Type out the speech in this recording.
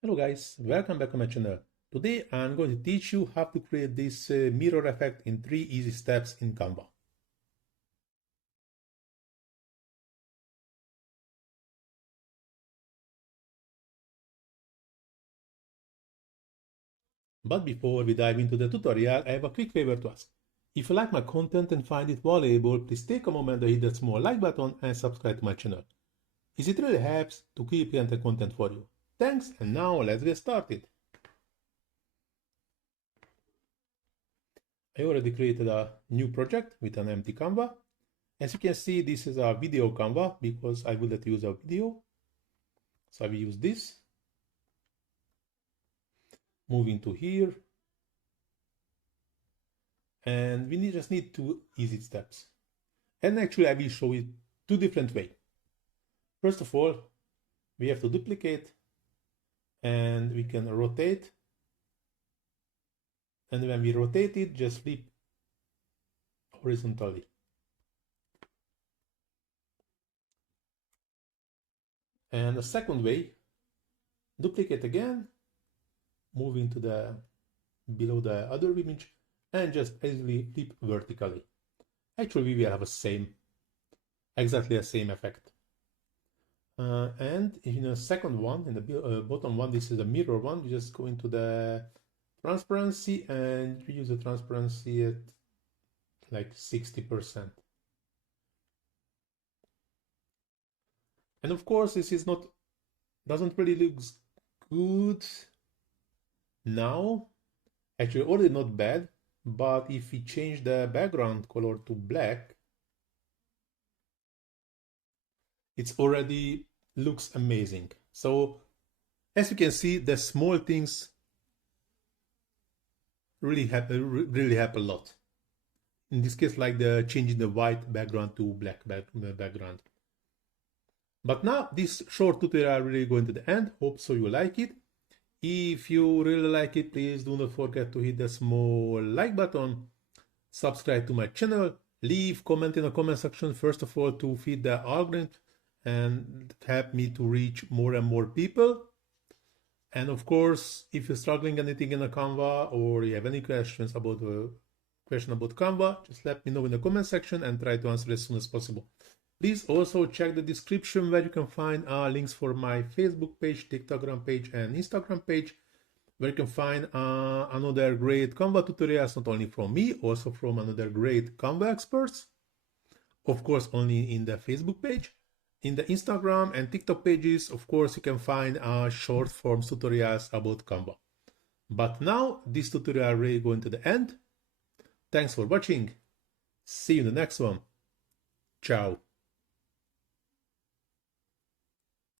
Hello guys, welcome back to my channel. Today I'm going to teach you how to create this mirror effect in 3 easy steps in Canva. But before we dive into the tutorial, I have a quick favor to ask. If you like my content and find it valuable, please take a moment to hit that small like button and subscribe to my channel. It really helps to keep creating content for you. Thanks, and now let's get started. I already created a new project with an empty Canva. As you can see, this is a video Canva because I will use a video. So I will use this. Moving to here. And we just need 2 easy steps. And actually I will show it 2 different ways. First of all, we have to duplicate and we can rotate. And when we rotate it, just flip horizontally. And the second way, duplicate again, moving to the below the other image, and just easily flip vertically. Actually, we will have exactly the same effect. And in the second one, in the bottom one, this is the mirror one. We just go into the transparency and we use the transparency at like 60%. And of course, this is doesn't really look good now. Actually, already not bad, but if we change the background color to black, it already looks amazing. So as you can see, the small things really help a lot. In this case, like the changing the white background to black background. But now this short tutorial really going to the end. Hope so you like it. If you really like it, please do not forget to hit the small like button, subscribe to my channel, leave comment in the comment section first of all to feed the algorithm and help me to reach more and more people. And of course, if you're struggling anything in a Canva or you have any questions about Canva, just let me know in the comment section and try to answer as soon as possible. Please also check the description where you can find links for my Facebook page, TikTok page, and Instagram page, where you can find another great Canva tutorials, not only from me, also from another great Canva experts. Of course, only in the Facebook page. In the Instagram and TikTok pages, of course, you can find short form tutorials about Canva. But now, this tutorial really going to the end. Thanks for watching. See you in the next one. Ciao.